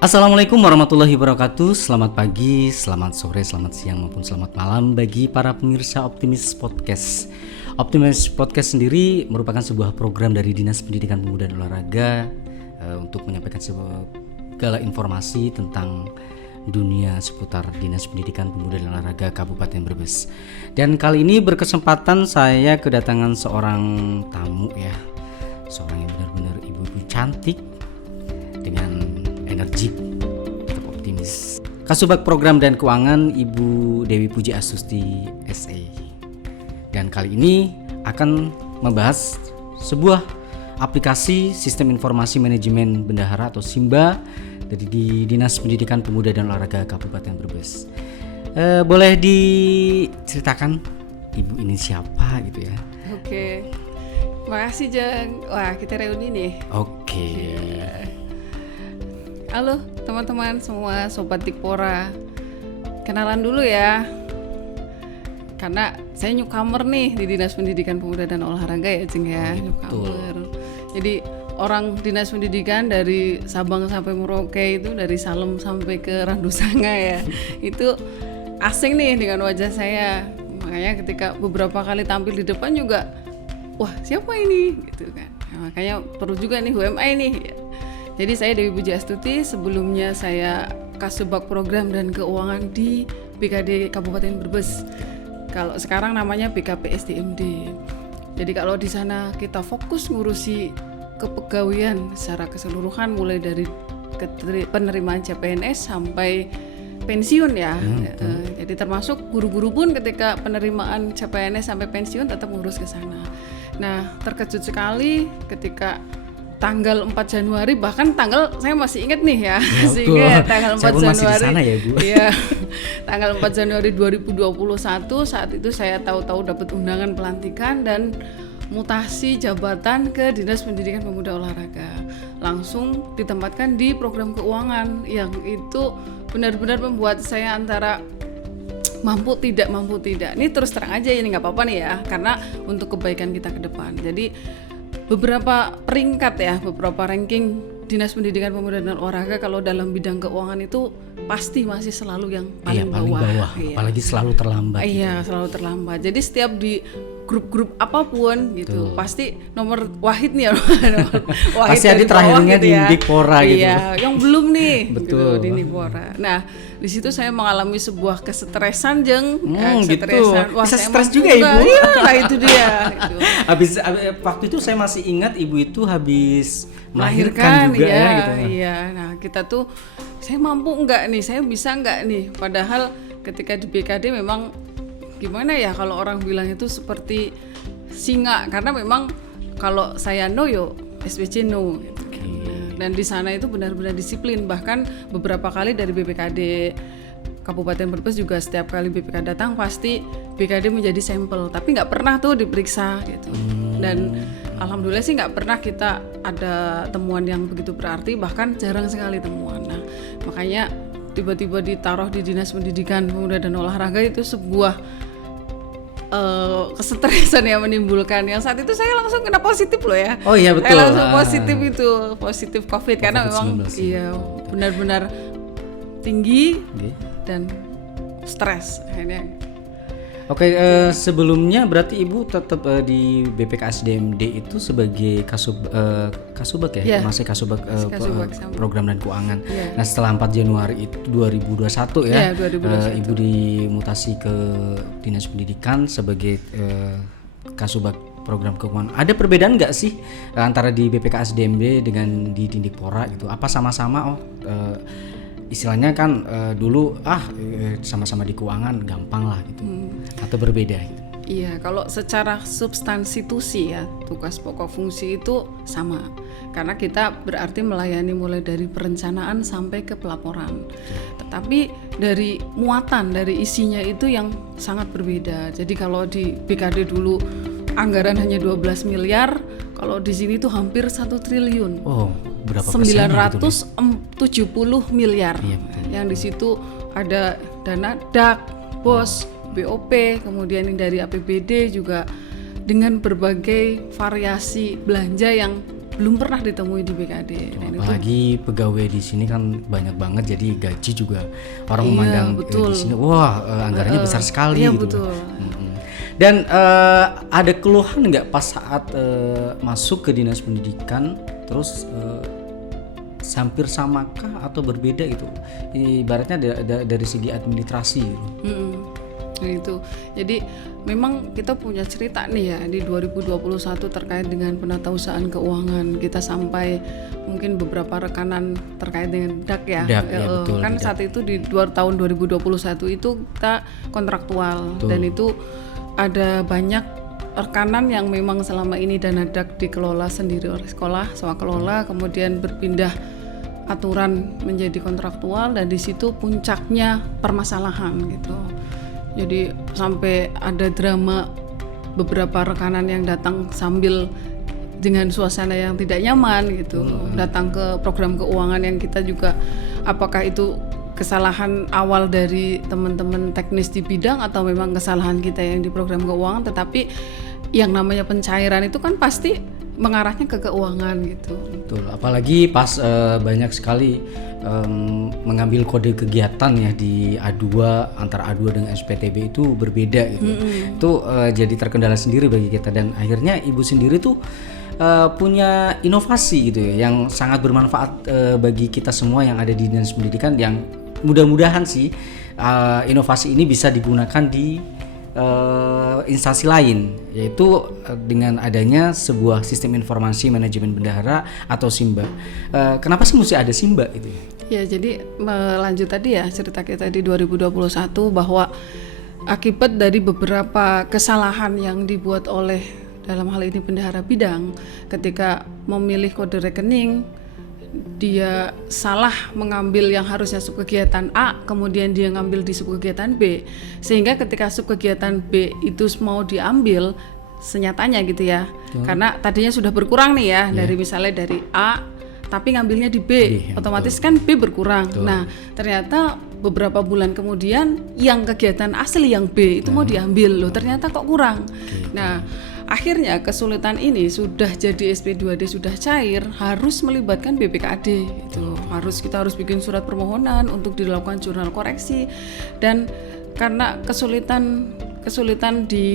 Assalamualaikum warahmatullahi wabarakatuh. Selamat pagi, selamat sore, selamat siang maupun selamat malam bagi para pemirsa Optimis Podcast. Optimis Podcast sendiri merupakan sebuah program dari Dinas Pendidikan Pemuda dan Olahraga untuk menyampaikan segala informasi tentang dunia seputar Dinas Pendidikan Pemuda dan Olahraga Kabupaten Brebes. Dan kali ini berkesempatan saya kedatangan seorang tamu ya, seorang yang benar-benar ibu-ibu cantik dengan energik, tetap optimis. Kasubag Program dan Keuangan Ibu Dewi Puji Astuti SA. Dan kali ini akan membahas sebuah aplikasi Sistem Informasi Manajemen Bendahara atau SIMBA dari di Dinas Pendidikan Pemuda dan Olahraga Kabupaten Brebes. Boleh diceritakan Ibu ini siapa gitu ya? Oke, makasih Jeng. Wah, kita reuni nih. Oke. Halo teman-teman semua, Sobat Dikpora. Kenalan dulu ya. Karena saya newcomer nih di Dinas Pendidikan Pemuda dan Olahraga ya Jeng ya. Newcomer. Jadi orang Dinas Pendidikan dari Sabang sampai Merauke itu, dari Salem sampai ke Randusanga ya. Itu asing nih dengan wajah saya. Makanya ketika beberapa kali tampil di depan juga, wah siapa ini gitu kan. Nah, makanya perlu juga nih WMI nih. Jadi saya Dewi Puji Astuti, sebelumnya saya Kasubag Program dan Keuangan di BKD Kabupaten Brebes. Kalau sekarang namanya BKP SDMD. Jadi kalau di sana kita fokus ngurusi kepegawaian secara keseluruhan, mulai dari penerimaan CPNS sampai pensiun ya. Jadi termasuk guru-guru pun ketika penerimaan CPNS sampai pensiun tetap ngurus ke sana. Nah, terkejut sekali ketika tanggal 4 Januari, bahkan tanggal saya masih ingat nih ya, masih ingat tanggal 4 Januari. Masih di sana ya, Bu. Iya. Tanggal 4 Januari 2021, saat itu saya tahu-tahu dapat undangan pelantikan dan mutasi jabatan ke Dinas Pendidikan Pemuda Olahraga. Langsung ditempatkan di program keuangan yang itu benar-benar membuat saya antara mampu tidak. Ini terus terang aja, ini nggak apa-apa nih ya, karena untuk kebaikan kita ke depan. Jadi beberapa peringkat ya, beberapa ranking Dinas Pendidikan Pemuda dan Olahraga kalau dalam bidang keuangan itu pasti masih selalu yang paling bawah. Iya. Apalagi selalu terlambat. Iya, gitu. Selalu terlambat. Jadi setiap di grup-grup apapun gitu, pasti nomor wahid nih ya. Wahid pasti ada terakhirnya gitu di ya. Dikpora gitu. Iya, yang belum nih. Betul. Gitu, di Dikpora. Nah, di situ saya mengalami sebuah kesetresan Jeng. Kesetresan. Wah, bisa saya stres juga Ibu. Iya, nah itu dia. Gitu. Waktu itu saya masih ingat Ibu itu habis melahirkan juga ya gitu. Iya, nah kita tuh, saya mampu enggak nih, saya bisa enggak nih. Padahal ketika di BKD memang gimana ya, kalau orang bilang itu seperti singa, karena memang kalau saya no yo SPC no gitu. Dan di sana itu benar-benar disiplin. Bahkan beberapa kali dari BPKD Kabupaten Brebes juga setiap kali BPK datang pasti BKD menjadi sampel, tapi nggak pernah tuh diperiksa gitu. Dan alhamdulillah sih nggak pernah kita ada temuan yang begitu berarti, bahkan jarang sekali temuan. Nah, makanya tiba-tiba ditaruh di Dinas Pendidikan Pemuda dan Olahraga itu sebuah kesetresan yang menimbulkan, yang saat itu saya langsung kena positif loh ya. Oh iya betul. Saya langsung positif COVID karena memang iya benar-benar tinggi dan stres akhirnya. Oke, sebelumnya berarti Ibu tetap di BPKSDMD itu sebagai kasubag ya? Masih kasubag Program dan Keuangan. Yeah. Nah, setelah 4 Januari itu 2021 ya, 2021. Ibu dimutasi ke Dinas Pendidikan sebagai kasubag Program Keuangan. Ada perbedaan nggak sih antara di BPKSDMD dengan di Dikpora gitu? Apa sama-sama istilahnya kan dulu sama-sama di keuangan gampang lah gitu, atau berbeda gitu? Iya, kalau secara substanstitusi ya, tugas pokok fungsi itu sama, karena kita berarti melayani mulai dari perencanaan sampai ke pelaporan. Tetapi dari muatan, dari isinya itu yang sangat berbeda. Jadi kalau di BKD dulu anggaran hanya 12 miliar, kalau di sini tuh hampir 1 triliun. Oh, berapa 970 miliar. Iya, yang di situ ada dana DAK, BOS, BOP, kemudian dari APBD juga, dengan berbagai variasi belanja yang belum pernah ditemui di BKD. Dan Apalagi pegawai di sini kan banyak banget, jadi gaji juga orang Iya, memandang betul. di sini wah anggarannya besar sekali Iya, gitu. betul. Dan ada keluhan nggak pas saat masuk ke dinas pendidikan, terus hampir samakah atau berbeda gitu? Ibaratnya dari segi administrasi gitu. Nah itu, jadi memang kita punya cerita nih ya di 2021 terkait dengan penatausahaan keuangan. Kita sampai mungkin beberapa rekanan terkait dengan DAK ya. DAK, ya, betul, Kan di saat itu di tahun 2021 itu kita kontraktual. Dan itu ada banyak rekanan yang memang selama ini dana DAK dikelola sendiri oleh sekolah, swakelola, kemudian berpindah aturan menjadi kontraktual, dan di situ puncaknya permasalahan gitu. Jadi sampai ada drama beberapa rekanan yang datang sambil dengan suasana yang tidak nyaman gitu, datang ke program keuangan yang kita juga, apakah itu kesalahan awal dari teman-teman teknis di bidang atau memang kesalahan kita yang di program keuangan, tetapi yang namanya pencairan itu kan pasti mengarahnya ke keuangan gitu. Betul, apalagi pas banyak sekali mengambil kode kegiatan ya di A2, antara A2 dengan SPTB itu berbeda gitu. Itu jadi terkendala sendiri bagi kita, dan akhirnya ibu sendiri tuh punya inovasi gitu ya yang sangat bermanfaat bagi kita semua yang ada di dinas pendidikan, yang mudah-mudahan sih inovasi ini bisa digunakan di instansi lain, yaitu dengan adanya sebuah sistem informasi manajemen bendahara atau SIMBA. Kenapa sih mesti ada SIMBA itu? Ya, jadi melanjut tadi ya cerita kita di 2021 bahwa akibat dari beberapa kesalahan yang dibuat oleh, dalam hal ini bendahara bidang, ketika memilih kode rekening, dia salah mengambil yang harusnya subkegiatan A, kemudian dia ngambil di subkegiatan B, sehingga ketika subkegiatan B itu mau diambil, senyatanya gitu ya, karena tadinya sudah berkurang nih ya, dari misalnya dari A tapi ngambilnya di B, otomatis kan B berkurang. Nah ternyata beberapa bulan kemudian yang kegiatan asli yang B itu mau diambil, loh ternyata kok kurang. Nah akhirnya kesulitan ini sudah jadi SP2D sudah cair, harus melibatkan BPKAD itu. Kita harus bikin surat permohonan untuk dilakukan jurnal koreksi, dan karena kesulitan di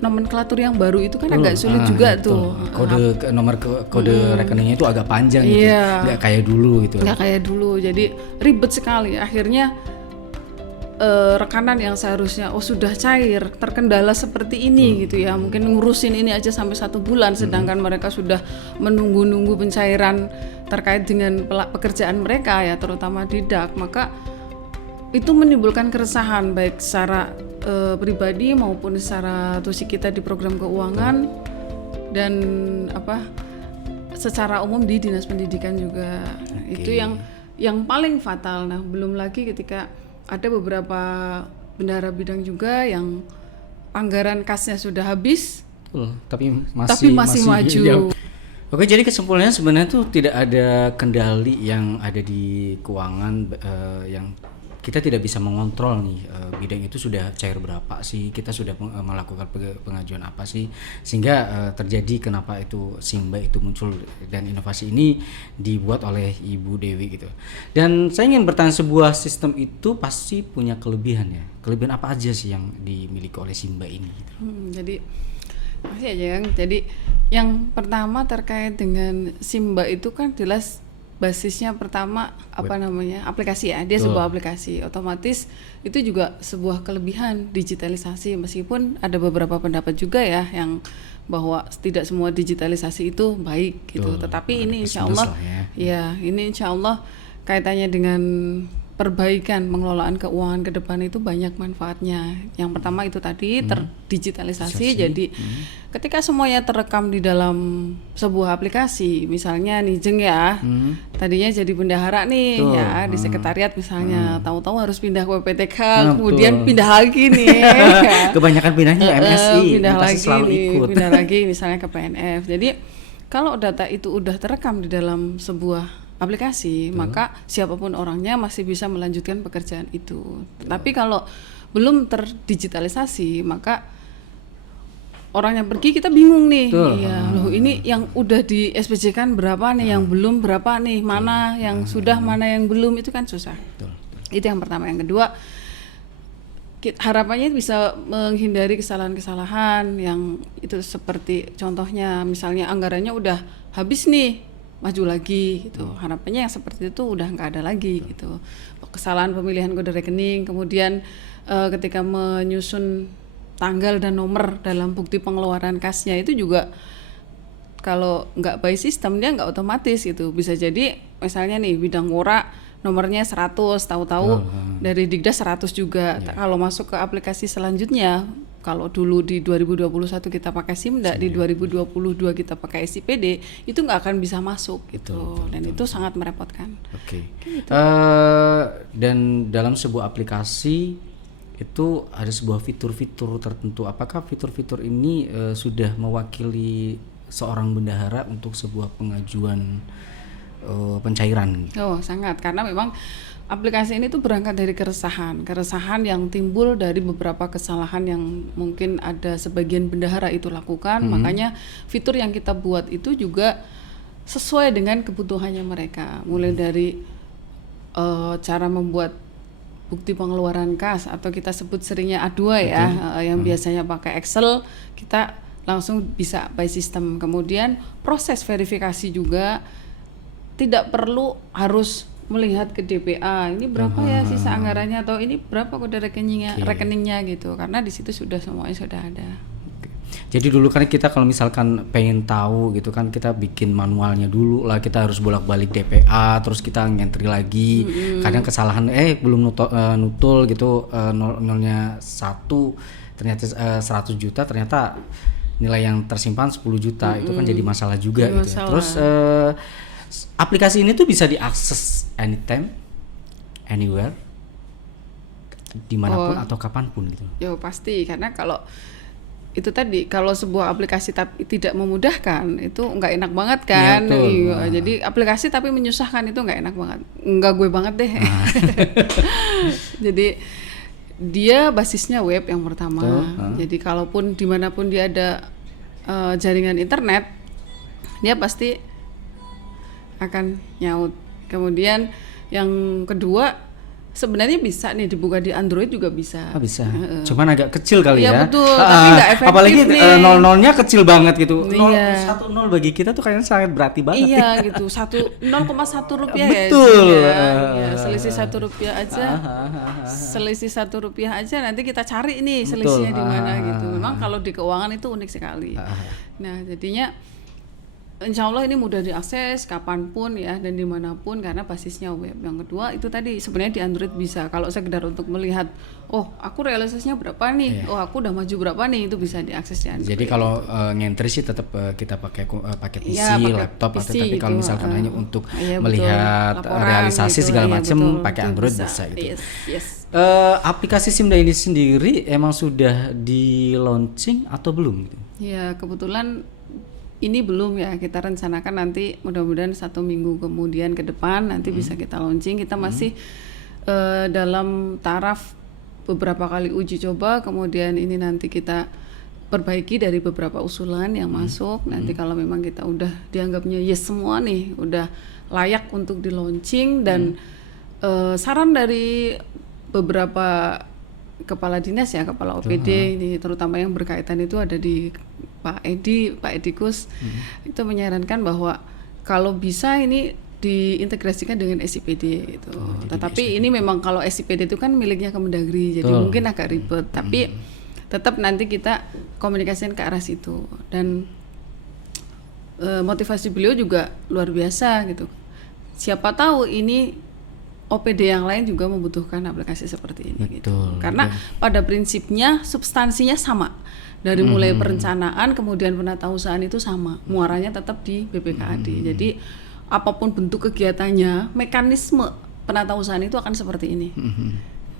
nomenklatur yang baru itu kan agak sulit juga tuh. Kode rekeningnya itu agak panjang gitu. Nggak kayak dulu gitu. Nggak kayak dulu, jadi ribet sekali. Akhirnya rekanan yang seharusnya sudah cair terkendala seperti ini gitu ya, mungkin ngurusin ini aja sampai 1 bulan, sedangkan mereka sudah menunggu pencairan terkait dengan pekerjaan mereka ya, terutama di DAK. Maka itu menimbulkan keresahan baik secara pribadi maupun secara tusi kita di program keuangan, dan secara umum di dinas pendidikan juga. Itu yang paling fatal. Nah belum lagi ketika ada beberapa bendahara bidang juga yang anggaran kasnya sudah habis, tapi masih maju. Ya. Oke, jadi kesimpulannya sebenarnya tuh tidak ada kendali yang ada di keuangan yang kita tidak bisa mengontrol nih bidang itu sudah cair berapa sih, kita sudah melakukan pengajuan apa sih, sehingga terjadi kenapa itu SIMBA itu muncul, dan inovasi ini dibuat oleh Ibu Dewi gitu. Dan saya ingin bertanya, sebuah sistem itu pasti punya kelebihan ya. Kelebihan apa aja sih yang dimiliki oleh SIMBA ini gitu? Jadi masih aja yang jadi yang pertama terkait dengan SIMBA itu kan jelas basisnya pertama aplikasi ya, dia sebuah aplikasi, otomatis itu juga sebuah kelebihan digitalisasi, meskipun ada beberapa pendapat juga ya yang bahwa tidak semua digitalisasi itu baik gitu. Tetapi ini insya Allah ini insya Allah kaitannya dengan perbaikan pengelolaan keuangan ke depan itu banyak manfaatnya. Yang pertama itu tadi terdigitalisasi. Jadi ketika semuanya terekam di dalam sebuah aplikasi, misalnya nih Jeng ya, tadinya jadi bendahara nih ya di sekretariat misalnya, tahu-tahu harus pindah ke PPTK, kemudian pindah lagi nih. Kebanyakan pindahnya MSI, pindah lagi misalnya ke PNF. Jadi kalau data itu udah terekam di dalam sebuah aplikasi, maka siapapun orangnya masih bisa melanjutkan pekerjaan itu. Tapi kalau belum terdigitalisasi, maka orang yang pergi kita bingung nih. Betul. Iya, loh ini yang udah di SPJ kan berapa nih, yang belum berapa nih, mana yang sudah, mana yang belum, itu kan susah. Betul. Itu yang pertama. Yang kedua, harapannya bisa menghindari kesalahan-kesalahan yang itu, seperti contohnya misalnya anggarannya udah habis nih, maju lagi gitu. Harapannya yang seperti itu udah nggak ada lagi gitu. Kesalahan pemilihan kode rekening, kemudian ketika menyusun tanggal dan nomor dalam bukti pengeluaran kasnya itu juga kalau nggak by system dia nggak otomatis gitu. Bisa jadi misalnya nih bidang Quora nomornya 100, tahu-tahu dari Dikdas 100 juga. Kalau masuk ke aplikasi selanjutnya, kalau dulu di 2021 kita pakai Simda, di 2022 kita pakai SIPD, itu nggak akan bisa masuk gitu. Dan itu sangat merepotkan. Oke. Dan dalam sebuah aplikasi itu ada sebuah fitur-fitur tertentu. Apakah fitur-fitur ini sudah mewakili seorang bendahara untuk sebuah pengajuan pencairan? Oh, sangat, karena memang aplikasi ini tuh berangkat dari keresahan yang timbul dari beberapa kesalahan yang mungkin ada sebagian bendahara itu lakukan. Makanya fitur yang kita buat itu juga sesuai dengan kebutuhannya mereka. Mulai dari cara membuat bukti pengeluaran kas, atau kita sebut seringnya A2 ya, yang biasanya pakai Excel, kita langsung bisa by system. Kemudian proses verifikasi juga tidak perlu harus melihat ke DPA, ini berapa ya sisa anggarannya, atau ini berapa kode rekeningnya gitu, karena di situ semuanya sudah ada. Jadi dulu kan kita kalau misalkan pengen tahu gitu kan, kita bikin manualnya dulu lah, kita harus bolak-balik DPA, terus kita ngentri lagi. Kadang kesalahan belum nutul gitu, nolnya 1, ternyata 100 juta, ternyata nilai yang tersimpan 10 juta. Itu kan jadi masalah juga gitu. Terus aplikasi ini tuh bisa diakses anytime, anywhere, dimanapun atau kapanpun gitu. Yo pasti, karena kalau itu tadi, kalau sebuah aplikasi tapi tidak memudahkan, itu nggak enak banget kan. Iya, jadi aplikasi tapi menyusahkan itu nggak enak banget, nggak gue banget deh. Jadi dia basisnya web yang pertama. Jadi kalaupun dimanapun dia ada jaringan internet, dia pasti akan nyaut. Kemudian yang kedua, sebenarnya bisa nih dibuka di Android juga bisa. Bisa. Cuman agak kecil kali ya. Iya betul, tapi nggak efektif. Apalagi nol-nolnya kecil banget gitu. Iya. 1-0 bagi kita tuh kayaknya sangat berarti banget. Iya gitu. 0,1 rupiah betul. Ya, selisih 1 rupiah aja. Selisih 1 rupiah aja, nanti kita cari nih selisihnya di mana gitu. Memang kalau di keuangan itu unik sekali. Nah jadinya Insya Allah ini mudah diakses kapanpun ya, dan dimanapun, karena basisnya web. Yang kedua itu tadi, sebenarnya di Android bisa, kalau sekedar untuk melihat, oh aku realisasinya berapa nih, oh aku udah maju berapa nih, itu bisa diakses di Android. Jadi kalau ngentri sih tetap kita pakai paket PC, laptop, PC, tapi gitu. kalau misalkan hanya untuk melihat realisasi gitu, segala macam, pakai Android bisa gitu. Aplikasi Simda ini sendiri emang sudah di launching atau belum gitu? Ya kebetulan ini belum ya, kita rencanakan nanti mudah-mudahan 1 minggu kemudian ke depan nanti bisa kita launching. Kita masih dalam taraf beberapa kali uji coba, kemudian ini nanti kita perbaiki dari beberapa usulan yang masuk. Nanti kalau memang kita udah dianggapnya yes semua nih, udah layak untuk di launching, dan saran dari beberapa kepala dinas ya, kepala OPD ini terutama yang berkaitan itu ada di Pak Edi Kus, itu menyarankan bahwa kalau bisa ini diintegrasikan dengan SIPD gitu. Tetapi ini memang kalau SIPD itu kan miliknya Kemendagri, jadi mungkin agak ribet, tapi tetap nanti kita komunikasikan ke arah situ. Dan motivasi beliau juga luar biasa gitu. Siapa tahu ini OPD yang lain juga membutuhkan aplikasi seperti ini gitu. Karena pada prinsipnya substansinya sama. Dari mulai perencanaan kemudian penatausahaan itu sama. Muaranya tetap di BPKAD. Jadi apapun bentuk kegiatannya, mekanisme penatausahaan itu akan seperti ini.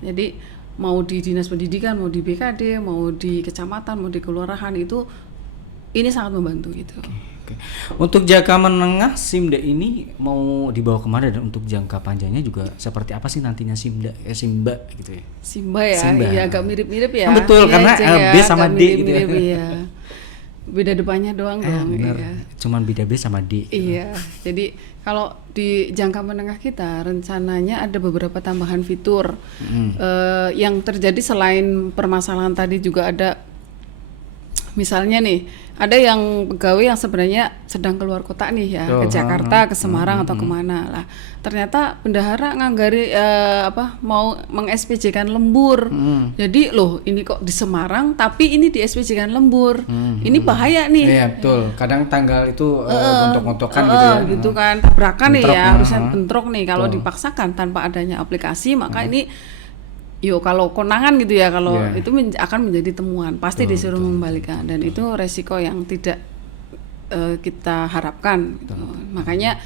Jadi mau di dinas pendidikan, mau di BKD, mau di kecamatan, mau di kelurahan, itu ini sangat membantu gitu. Oke. Untuk jangka menengah Simda ini mau dibawa kemana, dan untuk jangka panjangnya juga seperti apa sih nantinya Simba gitu ya? Simba ya, Simba. iya agak mirip-mirip ya. Betul, Iya, karena Ceng, B sama agak D gitu ya. mirip-mirip, iya. Beda depannya doang dong. Bener. Iya. Cuman beda B sama D. Iya, jadi kalau di jangka menengah kita rencananya ada beberapa tambahan fitur yang terjadi selain permasalahan tadi, juga ada misalnya nih, ada yang pegawai yang sebenarnya sedang keluar kota nih ya, ke Jakarta, ke Semarang atau kemana lah. Ternyata bendahara nganggari mau meng-SPJ-kan lembur. Jadi loh, ini kok di Semarang tapi ini di SPJ-kan lembur. Ini bahaya nih. Iya betul. Kadang tanggal itu gontok-gontokan gitu ya. Gitu kan, tabrakan nih Bentrok, ya, harusnya bentrok nih. Kalau dipaksakan tanpa adanya aplikasi, maka ini kalau konangan gitu ya, kalau itu akan menjadi temuan, pasti disuruh mengembalikan, dan itu resiko yang tidak kita harapkan gitu. Makanya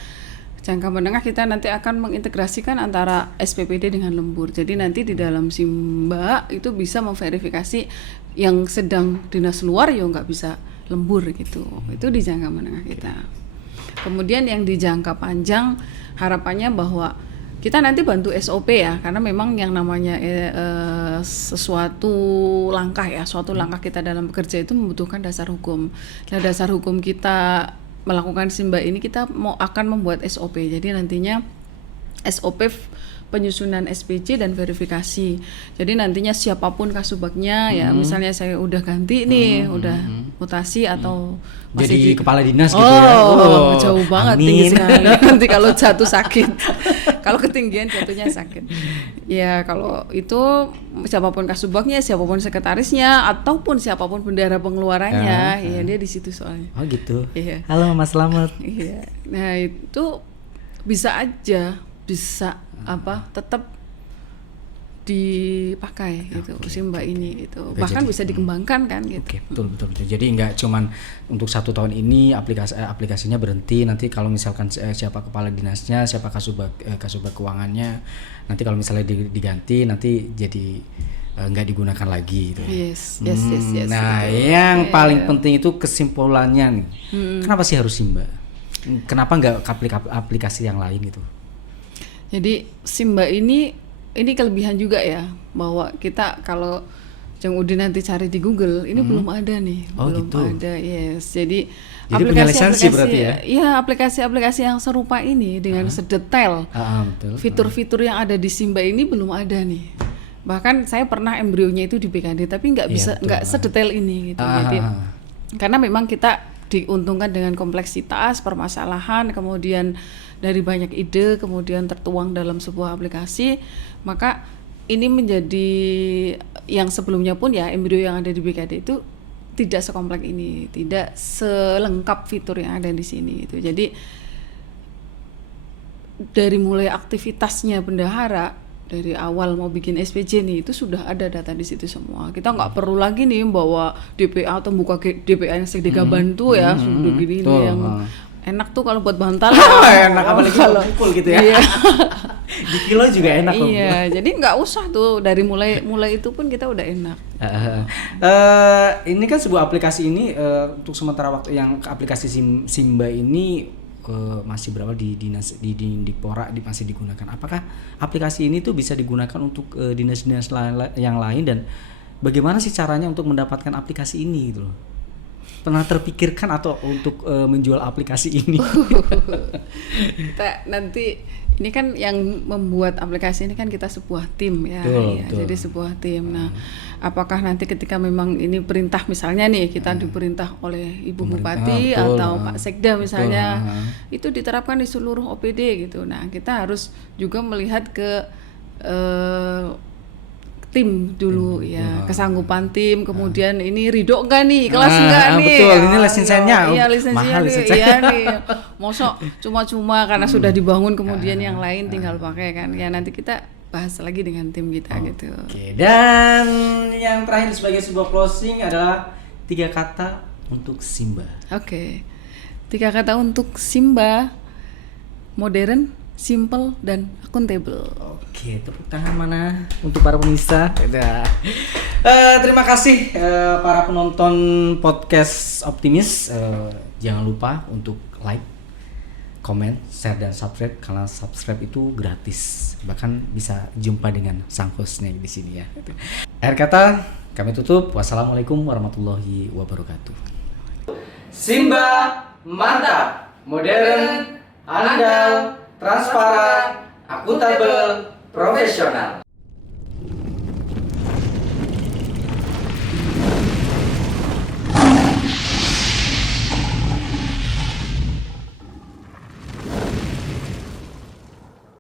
jangka menengah kita nanti akan mengintegrasikan antara SPPD dengan lembur. Jadi nanti di dalam Simba itu bisa memverifikasi yang sedang dinas luar ya nggak bisa lembur gitu. Itu di jangka menengah kita. Kemudian yang di jangka panjang harapannya bahwa kita nanti bantu SOP ya, karena memang yang namanya suatu langkah kita dalam bekerja itu membutuhkan dasar hukum. Nah, dasar hukum kita melakukan Simba ini, kita akan membuat SOP. Jadi nantinya SOP penyusunan SPC dan verifikasi. Jadi nantinya siapapun kasubagnya ya, misalnya saya udah ganti nih, udah mutasi atau masih jadi kepala dinas gitu ya. Jauh banget, tinggi sekali. Nanti kalau jatuh sakit. Kalau ketinggian jatuhnya sakit. Ya kalau itu siapapun kasubagnya, siapapun sekretarisnya, ataupun siapapun bendahara pengeluarannya, ya dia di situ soalnya. Oh gitu. Iya. Halo Mas Slamet. Iya. Nah itu bisa tetap dipakai gitu Simba ini gitu. Bahkan bisa dikembangkan kan gitu. Oke, betul. Jadi nggak cuman untuk 1 tahun ini aplikasinya berhenti, nanti kalau misalkan siapa kepala dinasnya, siapa kasubag keuangannya, nanti kalau misalnya diganti nanti jadi nggak digunakan lagi gitu. Yes. Nah, betul. yang paling penting itu kesimpulannya nih. Kenapa sih harus Simba? Kenapa nggak aplikasi yang lain gitu? Jadi Simba ini kelebihan juga ya, bahwa kita kalau Jeng Udin nanti cari di Google ini belum ada nih, belum gitu. ada. Yes. Jadi punya lisensi berarti ya? Iya, aplikasi-aplikasi yang serupa ini dengan sedetail Betul. fitur-fitur yang ada di Simba ini belum ada nih. Bahkan saya pernah embrionya itu di BKD, tapi nggak sedetail ini gitu. Jadi karena memang kita diuntungkan dengan kompleksitas permasalahan, kemudian dari banyak ide, kemudian tertuang dalam sebuah aplikasi, maka ini menjadi yang sebelumnya pun ya, embrio yang ada di BKD itu tidak sekompleks ini, tidak selengkap fitur yang ada di sini gitu. Jadi dari mulai aktivitasnya bendahara, dari awal mau bikin SPJ nih, itu sudah ada data di situ semua. Kita nggak perlu lagi nih bawa DPA atau buka DPA yang Sekdega Bantu ya, sudah gini nih yang enak tuh kalau buat bantal. Enak apalagi kalau pukul gitu ya. Iya. Di kilo juga enak loh. Iya, jadi nggak usah tuh dari mulai itu pun kita udah enak. Ini kan sebuah aplikasi ini untuk sementara waktu, yang aplikasi Simba ini masih berapa di dinas di Dipora masih digunakan. Apakah aplikasi ini tuh bisa digunakan untuk dinas-dinas yang lain, dan bagaimana sih caranya untuk mendapatkan aplikasi ini gitu loh? Pernah terpikirkan atau untuk menjual aplikasi ini? Kita nanti ini kan yang membuat aplikasi ini kan kita sebuah tim ya, betul. Jadi sebuah tim. Nah, apakah nanti ketika memang ini perintah, misalnya nih kita diperintah oleh Ibu Bupati atau Pak Sekda misalnya, itu diterapkan di seluruh OPD gitu. Nah, kita harus juga melihat ke tim dulu kesanggupan tim, kemudian ini ridho enggak nih, kelas enggak nih. Betul, ini lisensinya. Iya, lisensinya mahal nih. lisensinya. Iya nih. Mosok cuma-cuma karena sudah dibangun, kemudian yang lain tinggal pakai kan. Ya nanti kita bahas lagi dengan tim kita gitu. Oke, dan yang terakhir sebagai sebuah closing adalah 3 kata untuk Simba. Oke. 3 kata untuk Simba: modern, simple, dan akuntabel. Oke, tepuk tangan mana untuk para pemirsa. Udah. Terima kasih para penonton podcast Optimis. Jangan lupa untuk like, komen, share dan subscribe karena subscribe itu gratis. Bahkan bisa jumpa dengan sang hostnya di sini ya. Akhir kata kami tutup. Wassalamualaikum warahmatullahi wabarakatuh. Simba mantap, modern, andal, transparan, akuntabel, profesional.